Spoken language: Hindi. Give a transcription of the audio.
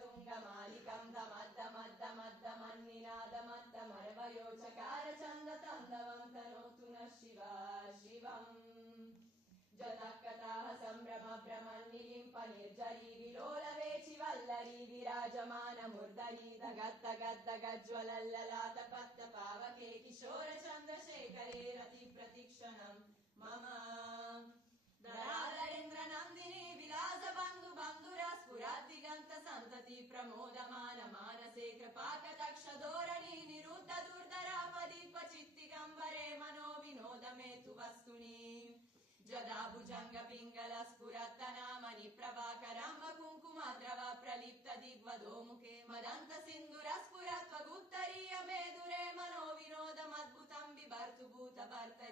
तुङ्गमालिकम् दमद्दमद्दमद्दमद्दमन्निनादमद्दमरवयोचकार चन्दतन्दवन्तनोतु नः शिवा शिवम् जतकताः सम्भ्रम भ्रमन्निलिम्प निर्जरी विलोलवेचि वल्लरी विराजमानमुर्दरी दगद्दगद्दगज्ज्वलल्ललाट पत्त पावके किशोर चन्द्रशेखरे रति प्रतिक्षणम् मम दरादरेन्द्र नन्दिनी विलास बन्धु बन्धुरा स्फुराद्दिगन्त सन्तति प्रमोदमान मानसे कृपाकटक्ष धोरणी निरुद्ध दुर्धरापदि क्वचित्तिगम्बरे मनो विनोद मे तु वस्तुनि जदा भुजङ्ग पिङ्गल स्फुरत्तनामनि प्रभाकरम्ब कुङ्कुमद्रव प्रलिप्त दिग्वधोमुखे मदन्त सिन्धुर स्फुरत्वगुत्तरीय मेदुरे मनो विनोदमद्भुतम् बिभर्तु भूतभर्तरि